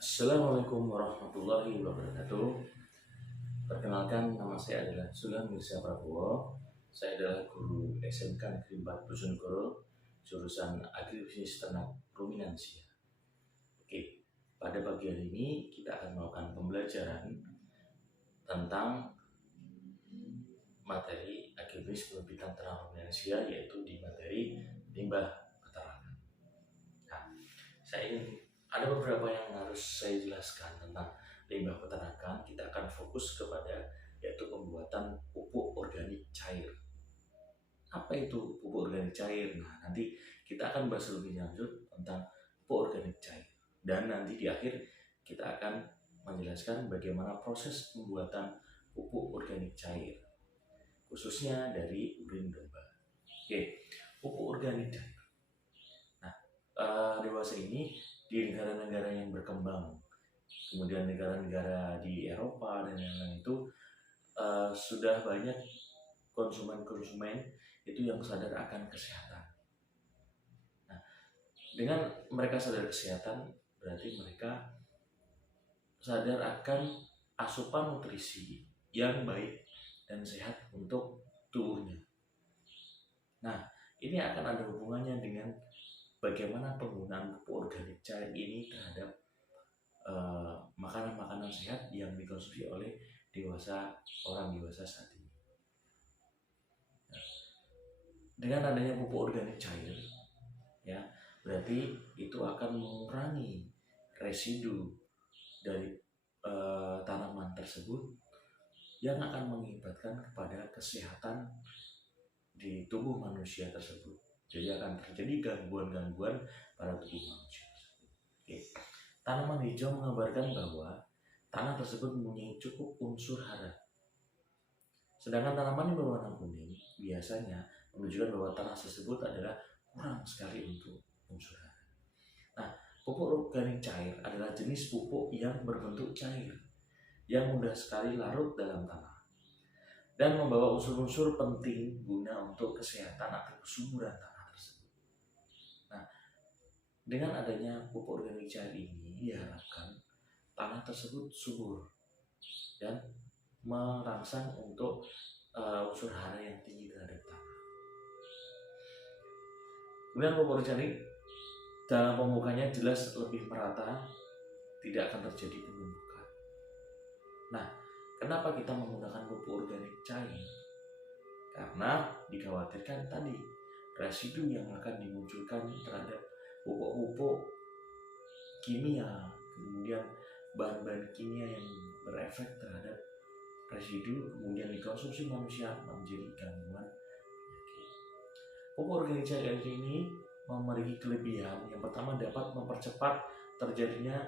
Assalamualaikum warahmatullahi wabarakatuh. Perkenalkan, nama saya adalah Sugeng Mirza Prabowo. Saya adalah guru SMK Negeri 4 Bojonegoro, jurusan Agribisnis Ternak Ruminansia. Oke, pada pagi hari ini kita akan melakukan pembelajaran tentang materi agribisnis penerbitan ternak ruminansia, yaitu di materi limbah peternakan. Nah, saya ingin ada beberapa yang harus saya jelaskan tentang limbah peternakan. Kita akan fokus kepada yaitu pembuatan pupuk organik cair. Apa itu pupuk organik cair? Nah, nanti kita akan bahas lebih lanjut tentang pupuk organik cair. Dan nanti di akhir kita akan menjelaskan bagaimana proses pembuatan pupuk organik cair, khususnya dari urin domba. Oke, pupuk organik cair. Nah, dewasa ini di negara-negara yang berkembang, kemudian negara-negara di Eropa dan lain-lain itu sudah banyak konsumen-konsumen itu yang sadar akan kesehatan. Nah, dengan mereka sadar kesehatan, berarti mereka sadar akan asupan nutrisi yang baik dan sehat untuk tubuhnya. Nah, ini akan ada hubungannya dengan bagaimana penggunaan pupuk organik cair ini terhadap makanan-makanan sehat yang dikonsumsi oleh orang dewasa saat ini. Dengan adanya pupuk organik cair, ya, berarti itu akan mengurangi residu dari tanaman tersebut yang akan mengakibatkan kepada kesehatan di tubuh manusia tersebut. Jadi akan terjadi gangguan-gangguan pada tubuh manusia tersebut. Oke. Tanaman hijau mengabarkan bahwa tanah tersebut mempunyai cukup unsur hara. Sedangkan tanaman yang berwarna kuning biasanya menunjukkan bahwa tanah tersebut adalah kurang sekali untuk unsur hara. Nah, pupuk organik cair adalah jenis pupuk yang berbentuk cair, yang mudah sekali larut dalam tanah, dan membawa unsur-unsur penting guna untuk kesehatan atau kesuburan tanah tersebut. Nah, dengan adanya pupuk organik cair ini diharapkan tanah tersebut subur dan merangsang untuk unsur hara yang tinggi terhadap tanah. Kemudian pupuk organik dalam pembukaannya jelas lebih merata, tidak akan terjadi penumpukan. Nah, kenapa kita menggunakan pupuk organik cair? Karena dikhawatirkan tadi residu yang akan dimunculkan terhadap pupuk-pupuk kimia, kemudian bahan-bahan kimia yang berefek terhadap residu, kemudian dikonsumsi manusia menjadi gangguan penyakit. Pupuk organik cair ini memiliki kelebihan. Yang pertama, dapat mempercepat terjadinya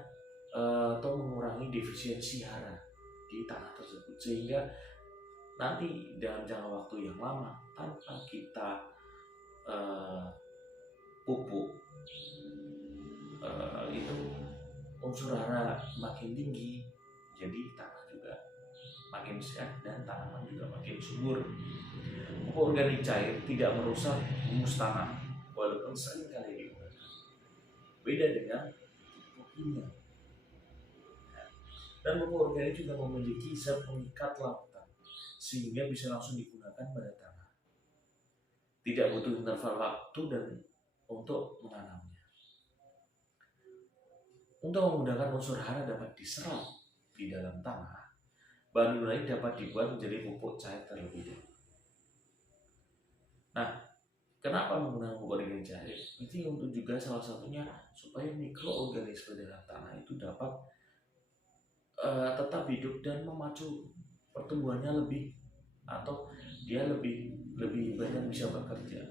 atau mengurangi defisiensi hara di tanah tersebut, sehingga nanti dalam jangka waktu yang lama tanpa kita pupuk itu unsur hara makin tinggi, jadi tanah juga makin sehat dan tanaman juga makin subur. Pupuk organik cair tidak merusak humus tanah walaupun sering kali digunakan. Beda dengan pupuk kimia. Dan pupuk organik juga memiliki zat pengikat lautan sehingga bisa langsung digunakan pada tanah. Tidak butuh interval waktu dan untuk menanamnya. Untuk memudahkan unsur hara dapat diserap di dalam tanah, bahan organik dapat dibuat menjadi pupuk cair terlebih dahulu. Nah, kenapa menggunakan pupuk organik cair? Itu untuk juga salah satunya supaya mikroorganisme dalam tanah itu dapat tetap hidup dan memacu pertumbuhannya lebih, atau dia lebih banyak bisa bekerja.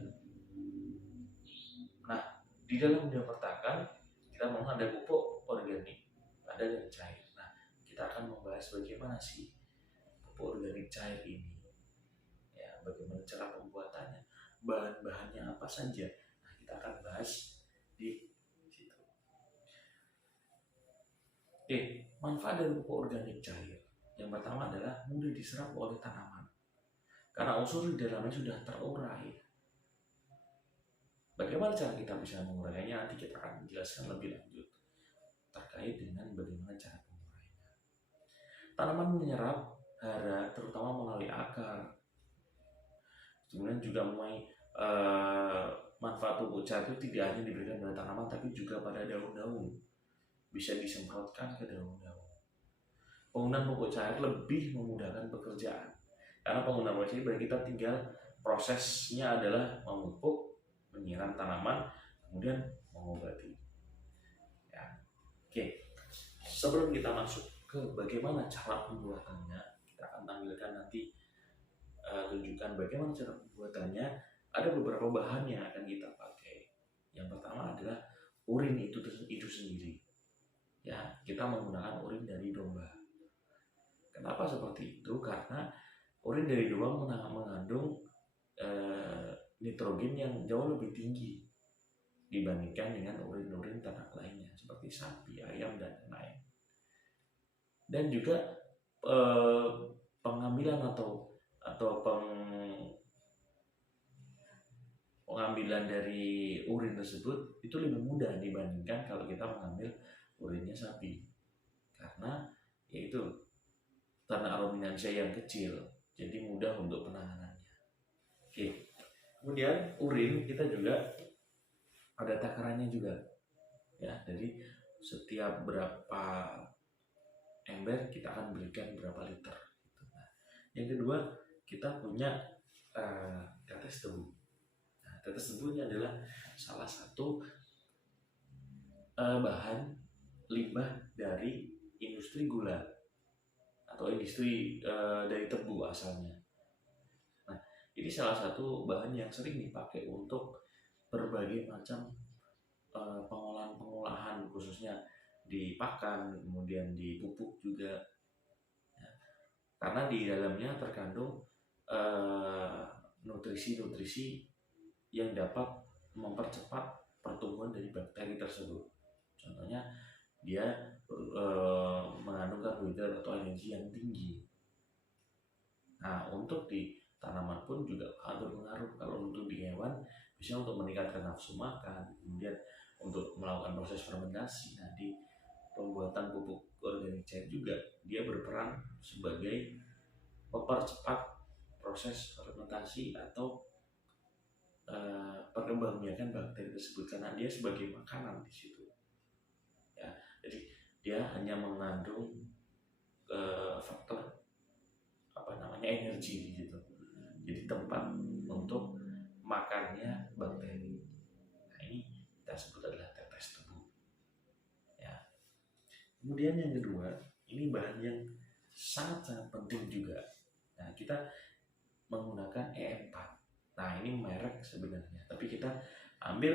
Nah, di dalam dunia pertanian kita mau ada pupuk organik, ada yang cair. Nah, kita akan membahas bagaimana sih pupuk organik cair ini, ya, bagaimana cara pembuatannya, bahan-bahannya apa saja. Nah, kita akan bahas di situ. Oke, manfaat dari pupuk organik cair yang pertama adalah mudah diserap oleh tanaman karena unsur di dalamnya sudah terurai. Bagaimana cara kita bisa mengurainya, nanti kita akan menjelaskan lebih lanjut. terkait dengan bagaimana cara penguraiannya. Tanaman menyerap hara terutama melalui akar. Kemudian juga mulai manfaat pupuk cair itu tidak hanya diberikan pada tanaman tapi juga pada daun-daun, bisa disemprotkan ke daun-daun. Penggunaan pupuk cair lebih memudahkan pekerjaan karena penggunaan pupuk cair berarti kita tinggal prosesnya adalah memupuk, menyiram tanaman, kemudian mengobati. Ya. Oke, sebelum kita masuk ke bagaimana cara pembuatannya, kita akan tampilkan nanti tunjukkan bagaimana cara pembuatannya. Ada beberapa bahan yang akan kita pakai. Yang pertama adalah urin itu sendiri. Ya, kita menggunakan urin dari domba. Kenapa seperti itu? Karena urin dari domba mengandung nitrogen yang jauh lebih tinggi dibandingkan dengan urin-urin ternak lainnya seperti sapi, ayam, dan lain-lain. Dan juga pengambilan atau pengambilan dari urin tersebut itu lebih mudah dibandingkan kalau kita mengambil urinnya sapi, karena yaitu tanah aluminansia yang kecil, jadi mudah untuk penanganannya. Oke, kemudian urin kita juga ada takarannya juga, ya. Jadi setiap berapa ember kita akan berikan berapa liter. Nah, yang kedua kita punya tetes tebu. Nah, tetes tebu ini adalah salah satu bahan limbah dari industri gula atau industri dari tebu asalnya. Nah, ini salah satu bahan yang sering dipakai untuk berbagai macam pengolahan khususnya di pakan, kemudian di pupuk juga, ya. Karena di dalamnya terkandung nutrisi-nutrisi yang dapat mempercepat pertumbuhan dari bakteri tersebut. Contohnya dia mengandung karbohidrat atau energi yang tinggi. Nah, untuk di tanaman pun juga akan berpengaruh. Kalau untuk di hewan bisa untuk meningkatkan nafsu makan, kemudian untuk melakukan proses fermentasi. Nah, di pembuatan pupuk organik cair juga dia berperan sebagai mempercepat proses fermentasi atau perkembangbiakan bakteri tersebut karena dia sebagai makanan di situ. Ya, jadi dia hanya mengandung faktor energi gitu. Jadi tempat untuk makannya bakteri. Nah, ini kita sebut adalah tetes tebu. Ya. Kemudian yang kedua, ini bahan yang sangat penting juga. Nah, kita menggunakan E4. Nah, ini merek sebenarnya, tapi kita ambil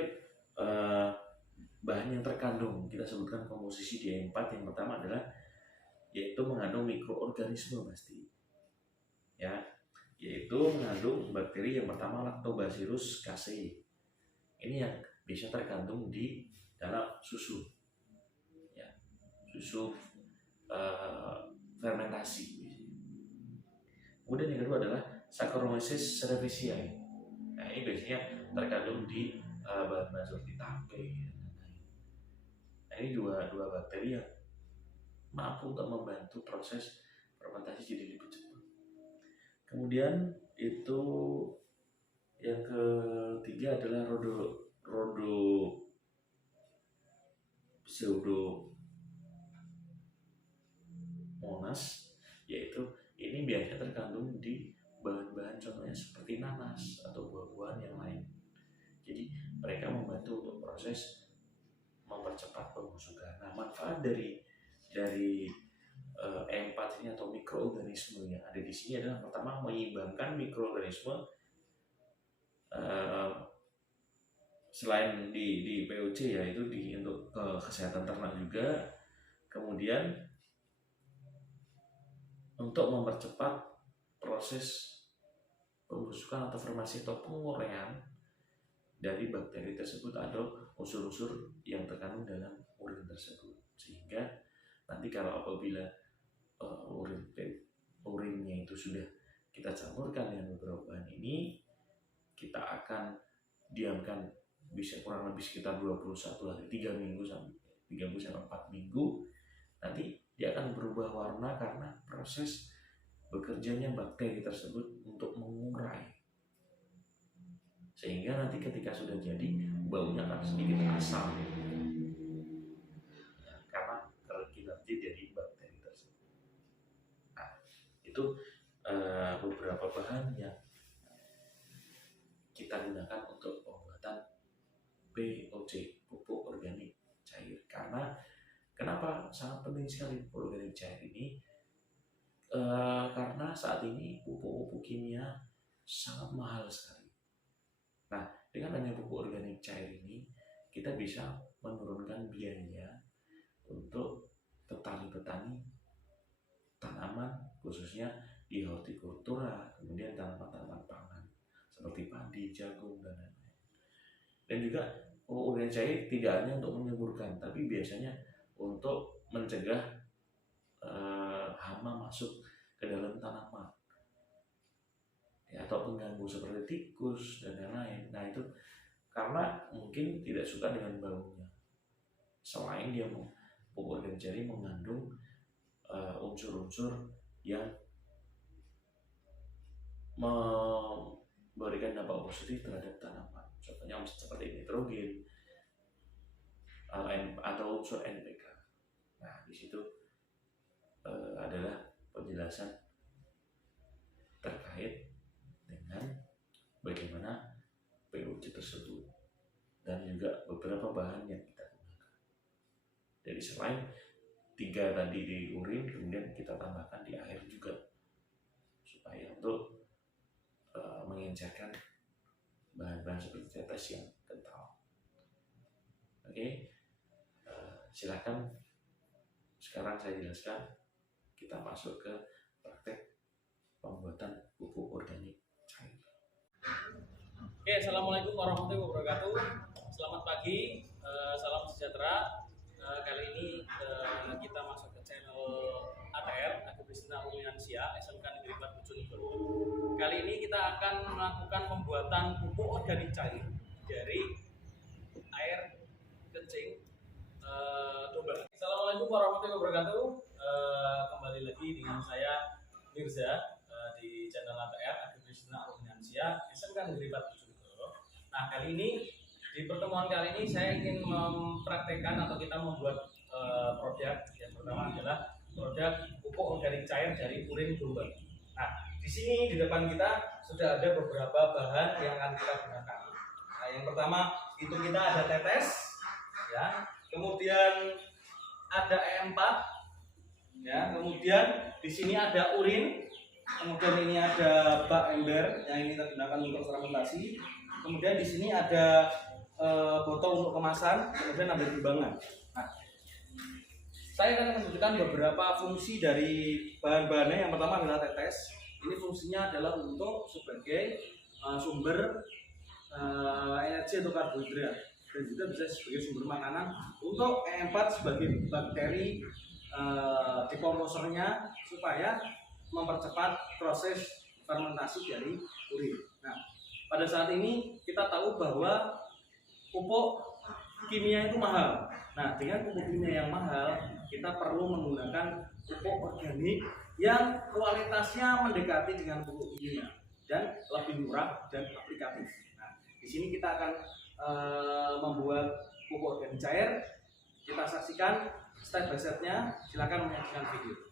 bahan yang terkandung. Kita sebutkan komposisi di E4. Yang pertama adalah yaitu mengandung mikroorganisme pasti. Ya, yaitu mengandung bakteri yang pertama Lactobacillus casei. Ini yang bisa terkandung di dalam susu. Ya, susu fermentasi. Kemudian yang kedua adalah Saccharomyces cerevisiae. Nah, ini biasanya terkandung di bahan-bahan seperti tape. Nah, ini dua bakteri yang mampu untuk membantu proses fermentasi jadi lebih cepat. Kemudian itu yang ketiga adalah Rhodopseudomonas, yaitu ini biasanya terkandung di bahan-bahan contohnya seperti nanas atau buah-buahan yang lain. Jadi mereka membantu untuk proses mempercepat pembusukan. Nah, manfaat dari E4 ini atau mikroorganisme yang ada di sini adalah pertama menyeimbangkan mikroorganisme selain di POC, yaitu untuk kesehatan ternak juga. Kemudian untuk mempercepat proses pembusukan atau fermentasi atau penguraian dari bakteri tersebut atau unsur-unsur yang terkandung dalam urin tersebut, sehingga nanti kalau apabila urinnya itu sudah kita campurkan dengan beberapa bahan ini, kita akan diamkan bisa kurang lebih sekitar 21 hari, 3 minggu 3-4 minggu, nanti dia akan berubah warna karena proses bekerjanya bakteri tersebut untuk mengurai, sehingga nanti ketika sudah jadi baunya akan sedikit asam karena kinerja dari bakteri tersebut. Nah, itu beberapa bahan yang kita gunakan untuk pembuatan POC, pupuk organik cair. Karena kenapa sangat penting sekali pupuk organik cair ini? Karena saat ini pupuk-pupuk kimia sangat mahal sekali. Nah, dengan adanya pupuk organik cair ini, kita bisa menurunkan biaya untuk petani-petani tanaman, khususnya di hortikultura, kemudian tanaman-tanaman pangan seperti padi, jagung, dan lain-lain. Dan juga pupuk organik cair tidak hanya untuk menyuburkan, tapi biasanya untuk mencegah hama masuk ke dalam tanaman, ya, atau pengganggu seperti tikus dan lain-lain. Nah, itu karena mungkin tidak suka dengan baunya. Selain dia pupuk organik cair mengandung unsur-unsur yang memberikan dampak positif terhadap tanaman. Contohnya seperti nitrogen atau unsur NPK. Nah, di situ adalah penjelasan terkait dengan bagaimana POC tersebut dan juga beberapa bahan yang kita gunakan. Jadi selain 3 tadi di urin, kemudian kita tambahkan di air juga supaya untuk mengencerkan bahan-bahan seperti tetes yang kental. Oke, silakan sekarang saya jelaskan. Kita masuk ke praktek pembuatan pupuk organik cair. Oke, assalamualaikum warahmatullahi wabarakatuh. Selamat pagi, salam sejahtera. Kali ini kita masuk ke channel ATR, Agribisna Uliansia, SMK Negeri 4 Bojonegoro. Kali ini kita akan melakukan pembuatan pupuk organik cair dari air kencing domba. Assalamualaikum warahmatullahi wabarakatuh. Kembali lagi dengan saya Mirza di channel ATR, Agribisna Uliansia, SMK Negeri 4 Bojonegoro. Nah, kali ini di pertemuan kali ini saya ingin mempraktekkan atau kita membuat produk. Yang pertama adalah produk pupuk organik cair dari urin domba. Nah, di sini di depan kita sudah ada beberapa bahan yang akan kita gunakan. Nah, yang pertama itu kita ada tetes, ya. Kemudian ada E4, ya. Kemudian di sini ada urin. Kemudian ini ada bak ember yang ini kita gunakan untuk fermentasi. Kemudian di sini ada botol untuk kemasan, kemudian ada timbangan. Nah, saya akan menunjukkan beberapa fungsi dari bahan-bahannya. Yang pertama adalah tetes. Ini fungsinya adalah untuk sebagai sumber energi atau karbohidrat, dan juga bisa sebagai sumber makanan untuk E4 sebagai bakteri dekomposernya supaya mempercepat proses fermentasi dari urin. Nah, pada saat ini kita tahu bahwa pupuk kimia itu mahal. Nah, dengan pupuk kimia yang mahal, kita perlu menggunakan pupuk organik yang kualitasnya mendekati dengan pupuk kimia dan lebih murah dan aplikatif. Nah, di sini kita akan membuat pupuk organik cair. Kita saksikan step by step-nya. Silakan menyaksikan video.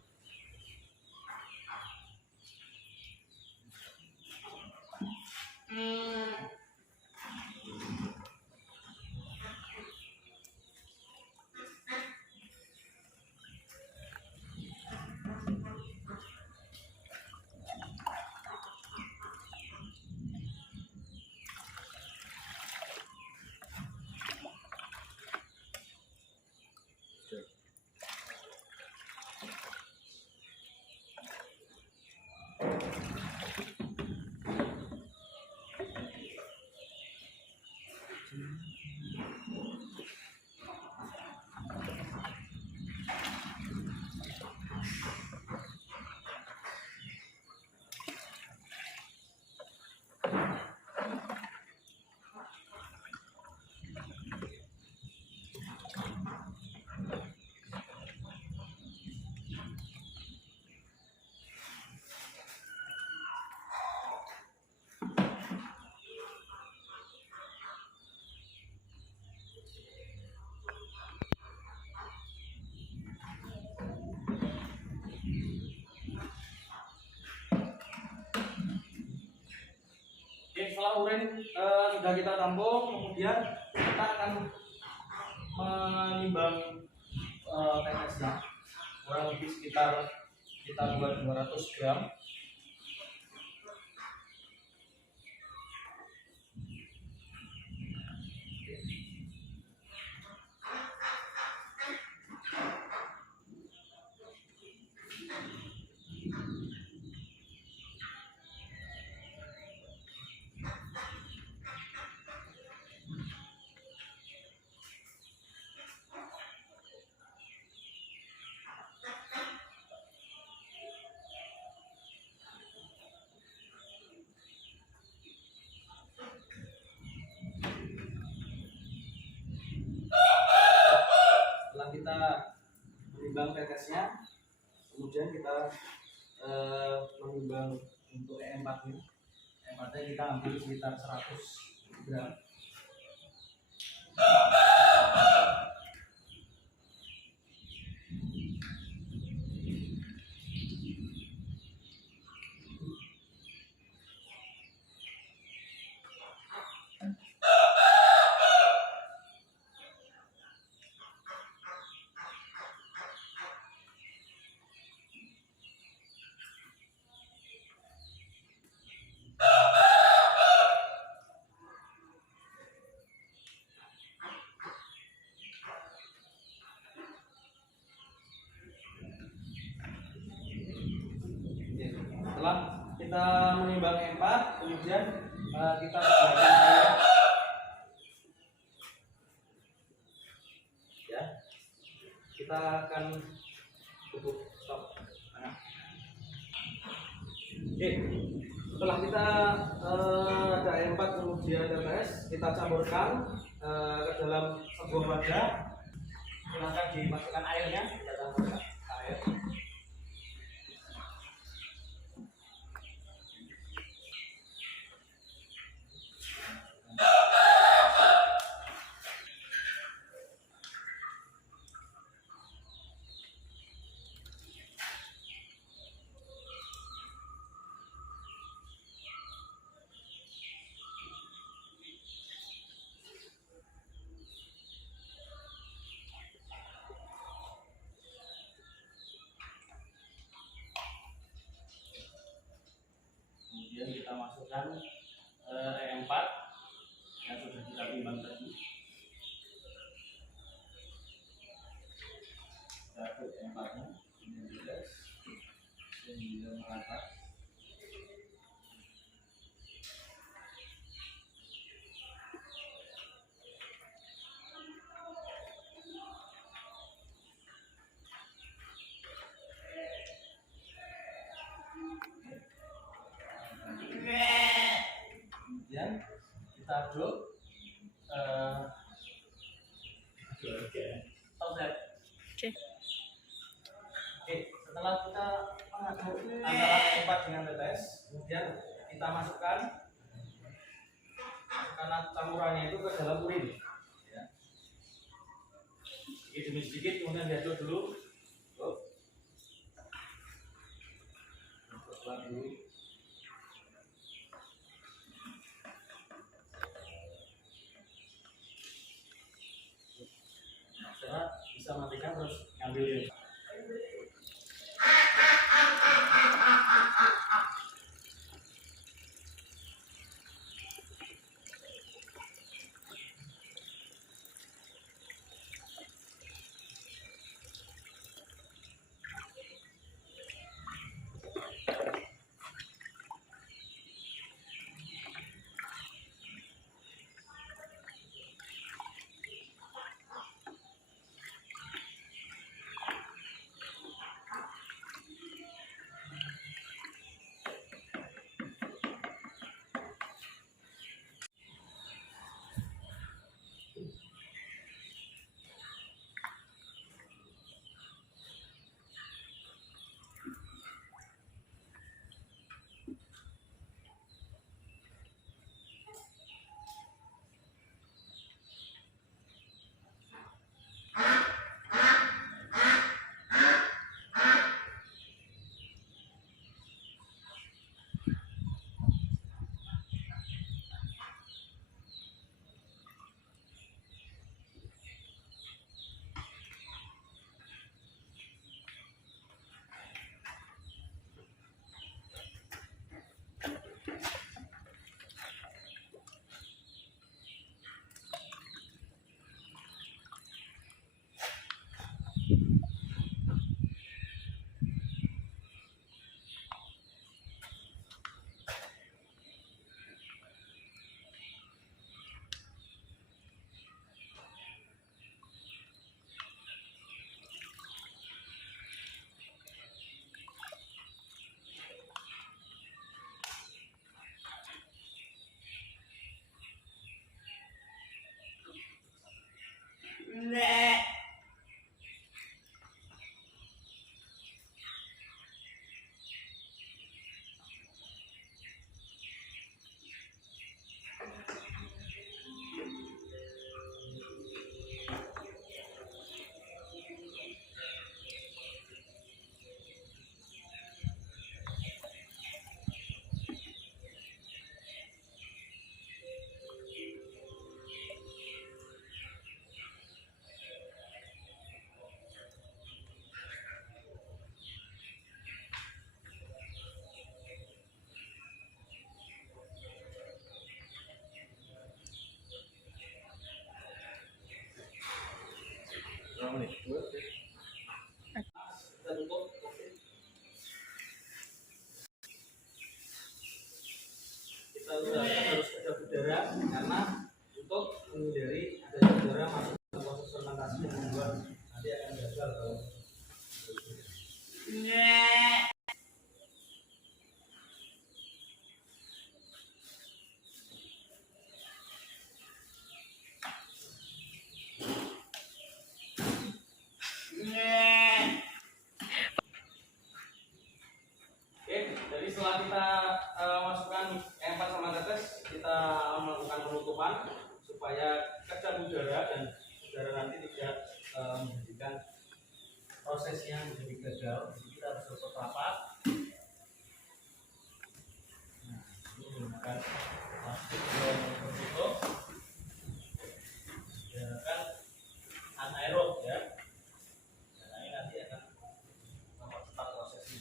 setelah urin sudah kita tampung, kemudian kita akan menimbang tetesnya, kurang lebih sekitar kita buat 200 gram. Setelah kita menimbang tetesnya, kemudian kita menimbang untuk E4 ini. E4 nya kita ambil sekitar 100 gram. Setelah kita menimbang E4, kemudian kita sediakan air. Ya, kita akan tutup stop. Oke, setelah kita ada E4 kemudian tetes, kita campurkan ke dalam sebuah wadah. Silakan dimasukkan airnya, kita campurkan air. Kemudian kita masukkan E4 yang sudah kita timbang tadi. Kita aduk E4 nya sehingga merata. Kemudian kita aduk Oke, setelah kita mengaduk antara E4 dengan tetes, kemudian kita masukkan campurannya itu ke dalam urin. Ya. Sedikit demi sedikit, kemudian diaduk dulu. Dulu. Setelah bisa matikan terus ngambil. Jadi setelah kita masukkan empat sama tetes, kita melakukan penutupan supaya kedap udara dan udara nanti tidak menjadikan proses yang menjadi gagal. Jadi kita harus tutup rapat. Nah, ini menggunakan plastik yang tertutup, biarkan anaerob ya. Nah, ini nanti akan mempercepat prosesnya.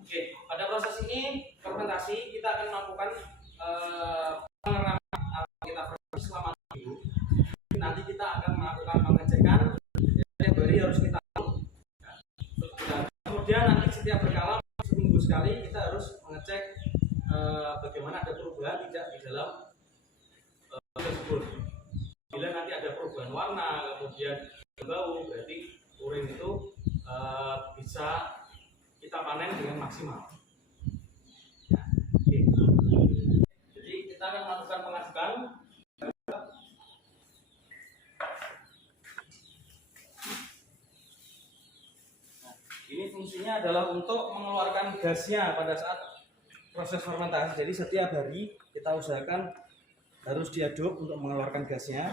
Oke, pada proses ini fermentasi kita akan melakukan pengeraman kita fermentasi selama 1 minggu. Nanti kita akan melakukan pengecekan setiap hari harus kita kemudian nanti setiap berkala seminggu sekali kita harus mengecek bagaimana ada perubahan tidak di dalam tersebut. Bila nanti ada perubahan warna, kemudian bau, berarti urin itu bisa kita panen dengan maksimal. Ya, oke. Jadi kita akan melakukan pengadukan. Nah, ini fungsinya adalah untuk mengeluarkan gasnya pada saat proses fermentasi. Jadi setiap hari kita usahakan harus diaduk untuk mengeluarkan gasnya.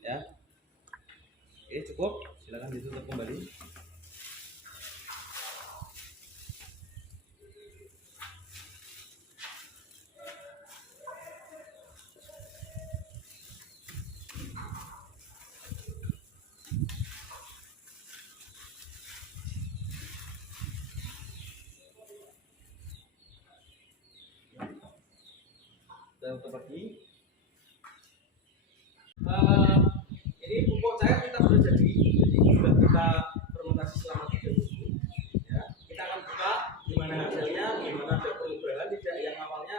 Ya. Oke, cukup. Silakan ditutup kembali. Dan untuk lagi. Ini pupuk cair kita sudah jadi sudah kita fermentasi selama 3 minggu. Ya, kita akan buka gimana hasilnya, gimana ada perubahan tidak yang awalnya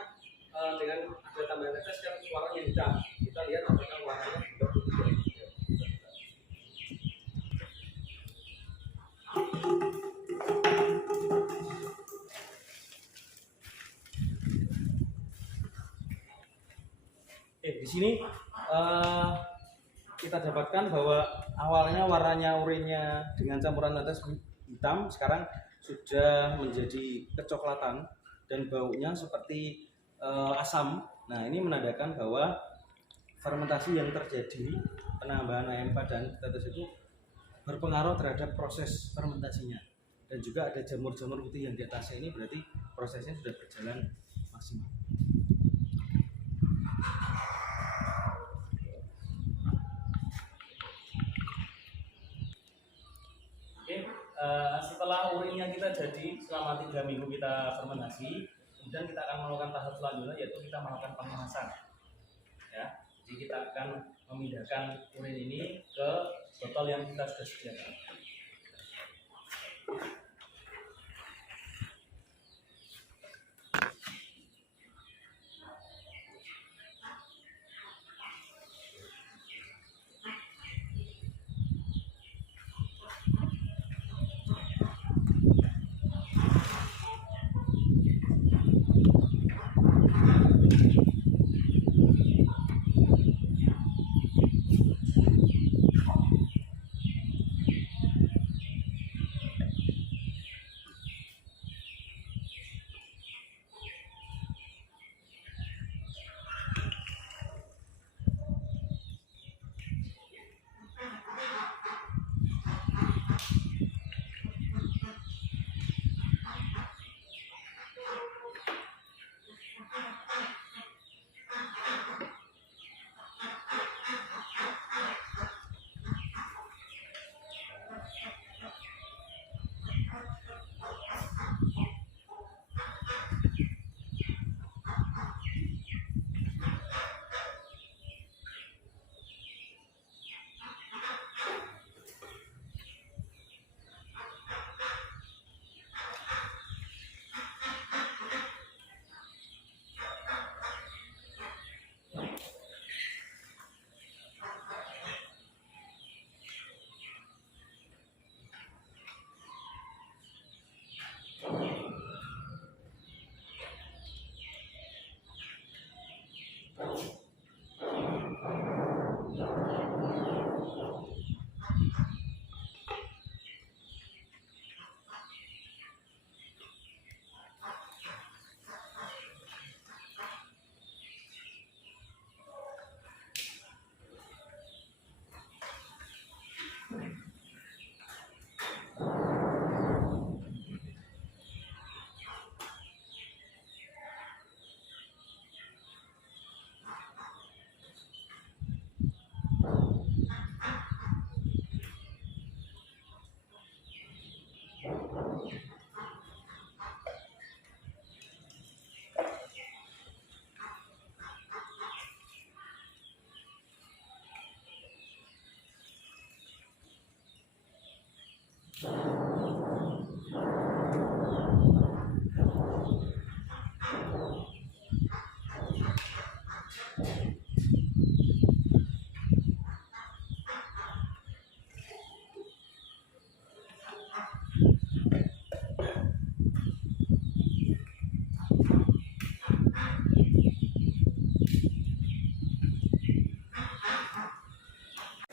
dengan ada tambahan tetes kan warnanya hitam. Kita lihat apakah warnanya sudah berubah. Di sini kita dapatkan bahwa awalnya warnanya urinnya dengan campuran tetes hitam sekarang sudah menjadi kecoklatan dan baunya seperti asam. Nah, ini menandakan bahwa fermentasi yang terjadi, penambahan AMP dan tetes itu berpengaruh terhadap proses fermentasinya. Dan juga ada jamur-jamur putih yang di atasnya, ini berarti prosesnya sudah berjalan maksimal. Setelah urinnya kita jadi selama 3 minggu kita fermentasi, kemudian kita akan melakukan tahap selanjutnya yaitu kita melakukan pengemasan. Ya, jadi kita akan memindahkan urin ini ke botol yang kita sudah sediakan.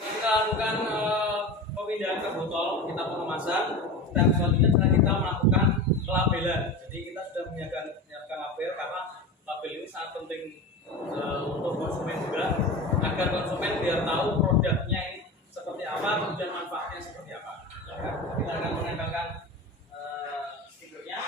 Kita lakukan pemindahan ke botol, kita pengemasan. Dan selanjutnya kita melakukan pelabelan. Jadi kita sudah menyiapkan label karena label ini sangat penting untuk konsumen juga, agar konsumen biar tahu produknya ini seperti apa, kemudian manfaatnya seperti apa. Kita akan menempelkan stikernya.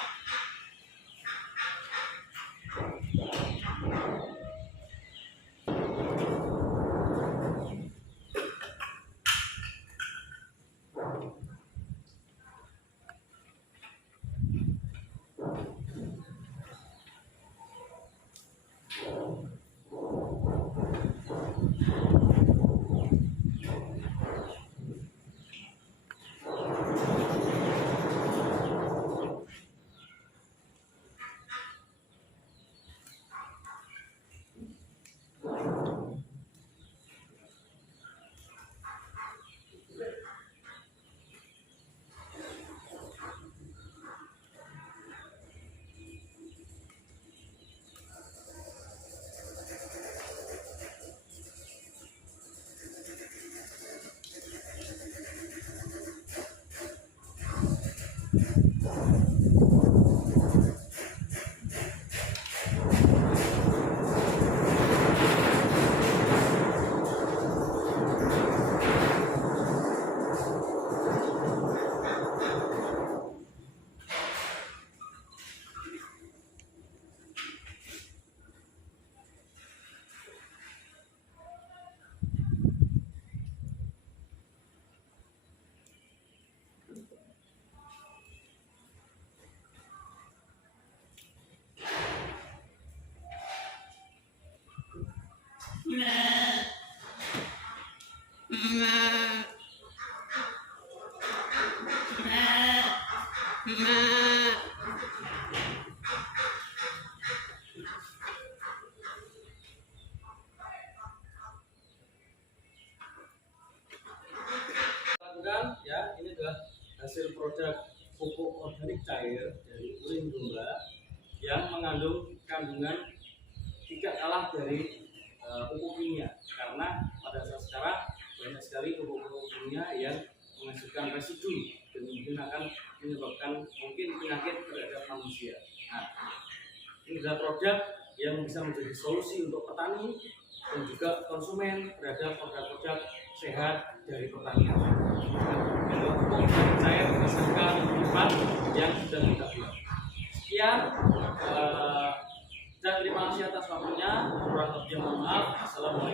Lakukan ya, ini adalah hasil produk pupuk organik cair dari urin domba yang mengandung kandungan tidak kalah dari pupuk kimia, karena pada saat sekarang banyak sekali pupuk-pupuk kimia yang menghasilkan residu dan mungkin akan menyebabkan mungkin penyakit terhadap manusia. Nah, ini adalah produk yang bisa menjadi solusi untuk petani dan juga konsumen terhadap produk-produk sehat dari pertanian. Adalah pupuk organik cair berdasarkan lipat yang sudah kita buat. Sekian. Dan terima kasih atas waktunya. Kurang lebihnya mohon maaf. Assalamualaikum.